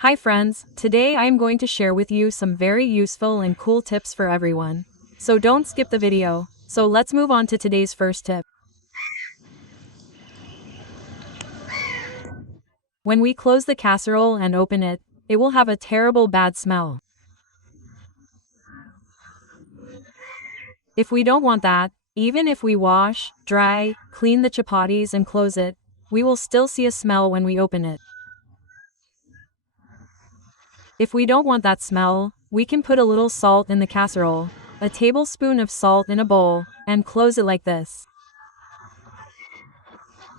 Hi friends, today I am going to share with you some very useful and cool tips for everyone. So don't skip the video. So let's move on to today's first tip. When we close the casserole and open it, it will have a terrible bad smell. If we don't want that, even if we wash, dry, clean the chapatis and close it, we will still see a smell when we open it. If we don't want that smell, we can put a little salt in the casserole, a tablespoon of salt in a bowl, and close it like this.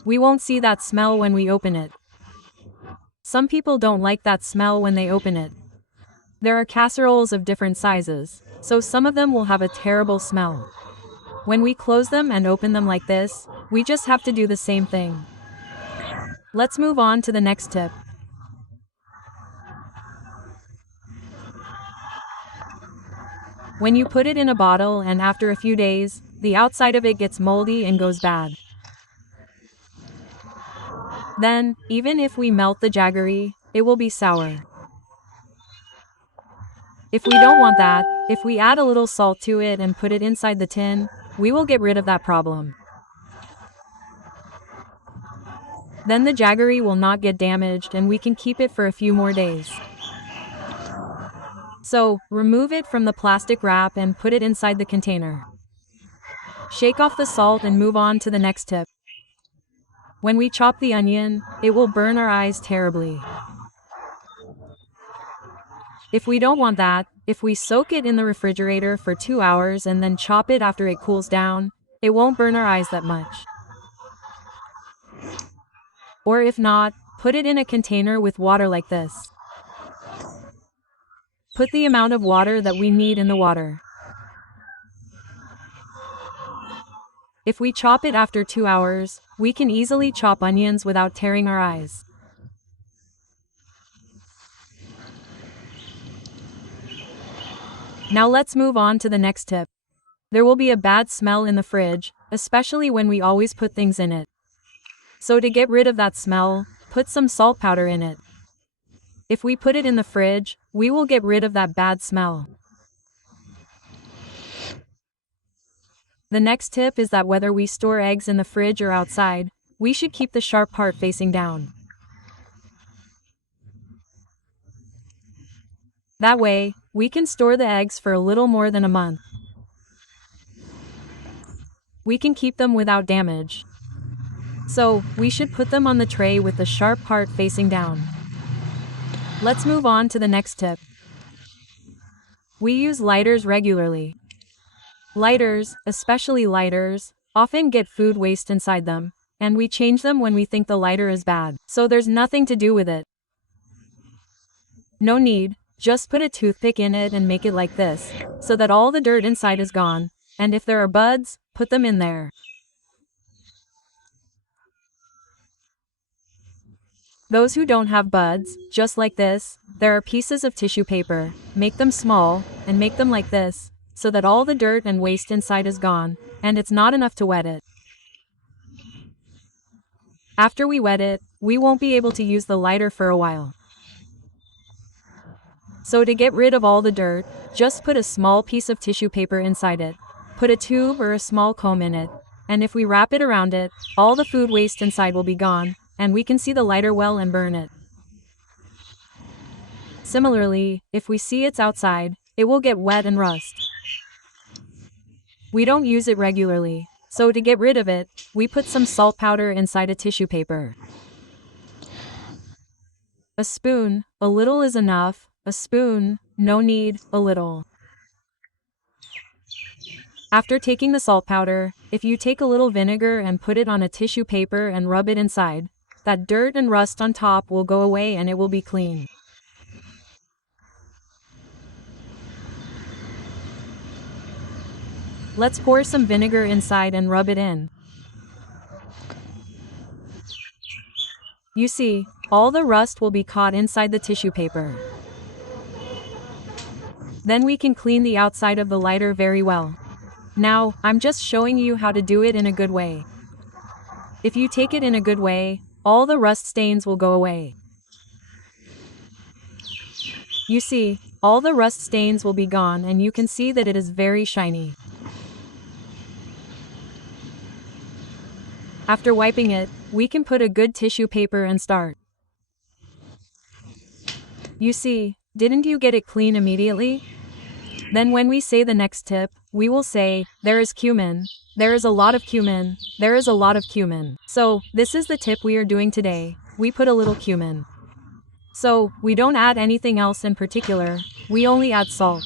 We won't see that smell when we open it. Some people don't like that smell when they open it. There are casseroles of different sizes, so some of them will have a terrible smell. When we close them and open them like this, we just have to do the same thing. Let's move on to the next tip. When you put it in a bottle and after a few days, the outside of it gets moldy and goes bad. Then, even if we melt the jaggery, it will be sour. If we don't want that, if we add a little salt to it and put it inside the tin, we will get rid of that problem. Then the jaggery will not get damaged and we can keep it for a few more days. So, remove it from the plastic wrap and put it inside the container. Shake off the salt and move on to the next tip. When we chop the onion, it will burn our eyes terribly. If we don't want that, if we soak it in the refrigerator for 2 hours and then chop it after it cools down, it won't burn our eyes that much. Or if not, put it in a container with water like this. Put the amount of water that we need in the water. If we chop it after 2 hours, we can easily chop onions without tearing our eyes. Now let's move on to the next tip. There will be a bad smell in the fridge, especially when we always put things in it. So to get rid of that smell, put some salt powder in it. If we put it in the fridge, we will get rid of that bad smell. The next tip is that whether we store eggs in the fridge or outside, we should keep the sharp part facing down. That way, we can store the eggs for a little more than a month. We can keep them without damage. So, we should put them on the tray with the sharp part facing down. Let's move on to the next tip. We use lighters regularly. Lighters, especially lighters, often get food waste inside them, and we change them when we think the lighter is bad, so there's nothing to do with it. No need, just put a toothpick in it and make it like this, so that all the dirt inside is gone, and if there are buds, put them in there. Those who don't have buds, just like this, there are pieces of tissue paper, make them small, and make them like this, so that all the dirt and waste inside is gone, and it's not enough to wet it. After we wet it, we won't be able to use the lighter for a while. So to get rid of all the dirt, just put a small piece of tissue paper inside it, put a tube or a small comb in it, and if we wrap it around it, all the food waste inside will be gone, and we can see the lighter well and burn it. Similarly, if we see it's outside, it will get wet and rust. We don't use it regularly, so to get rid of it, we put some salt powder inside a tissue paper. A spoon, a little is enough, a spoon, no need, a little. After taking the salt powder, if you take a little vinegar and put it on a tissue paper and rub it inside, that dirt and rust on top will go away and it will be clean. Let's pour some vinegar inside and rub it in. You see, all the rust will be caught inside the tissue paper. Then we can clean the outside of the lighter very well. Now, I'm just showing you how to do it in a good way. If you take it in a good way, all the rust stains will go away. You see, all the rust stains will be gone and you can see that it is very shiny. After wiping it, we can put a good tissue paper and start. You see, didn't you get it clean immediately? Then when we say the next tip, we will say, there is cumin, there is a lot of cumin, there is a lot of cumin. So, this is the tip we are doing today, we put a little cumin. So, we don't add anything else in particular, we only add salt.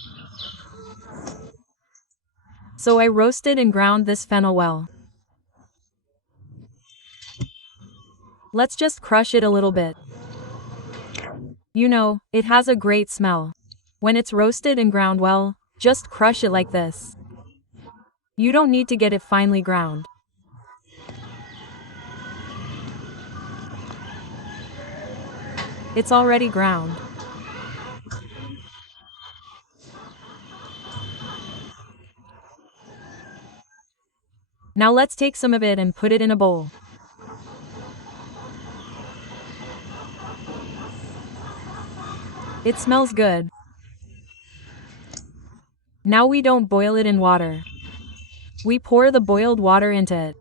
So I roasted and ground this fennel well. Let's just crush it a little bit. You know, it has a great smell. When it's roasted and ground well, just crush it like this. You don't need to get it finely ground. It's already ground. Now let's take some of it and put it in a bowl. It smells good. Now we don't boil it in water. We pour the boiled water into it.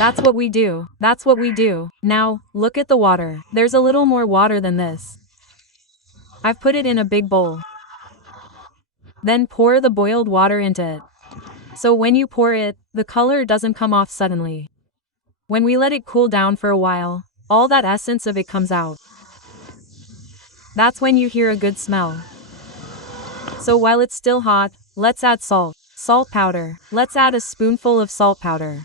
That's what we do. That's what we do. Now, look at the water. There's a little more water than this. I've put it in a big bowl. Then pour the boiled water into it. So when you pour it, the color doesn't come off suddenly. When we let it cool down for a while, all that essence of it comes out. That's when you hear a good smell. So while it's still hot, let's add salt. Salt powder. Let's add a spoonful of salt powder.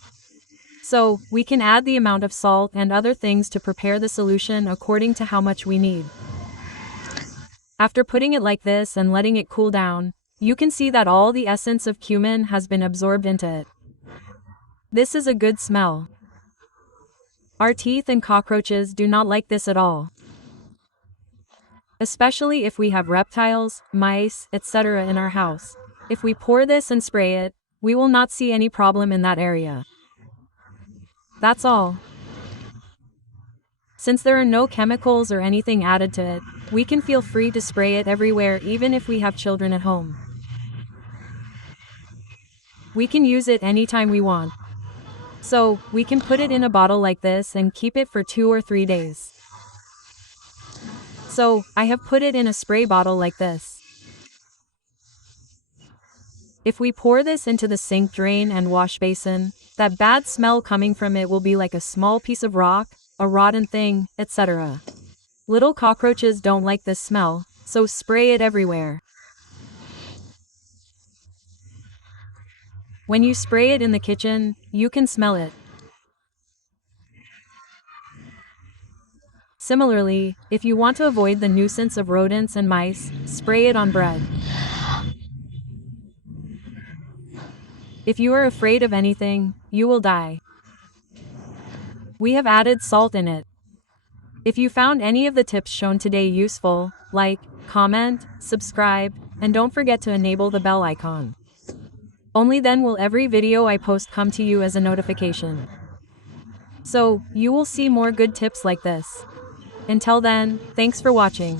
So, we can add the amount of salt and other things to prepare the solution according to how much we need. After putting it like this and letting it cool down, you can see that all the essence of cumin has been absorbed into it. This is a good smell. Our teeth and cockroaches do not like this at all. Especially if we have reptiles, mice, etc. in our house. If we pour this and spray it, we will not see any problem in that area. That's all. Since there are no chemicals or anything added to it, we can feel free to spray it everywhere even if we have children at home. We can use it anytime we want. So, we can put it in a bottle like this and keep it for 2 or 3 days. So, I have put it in a spray bottle like this. If we pour this into the sink drain and wash basin, that bad smell coming from it will be like a small piece of rock, a rotten thing, etc. Little cockroaches don't like this smell, so spray it everywhere. When you spray it in the kitchen, you can smell it. Similarly, if you want to avoid the nuisance of rodents and mice, spray it on bread. If you are afraid of anything, you will die. We have added salt in it. If you found any of the tips shown today useful, like, comment, subscribe, and don't forget to enable the bell icon. Only then will every video I post come to you as a notification. So, you will see more good tips like this. Until then, thanks for watching.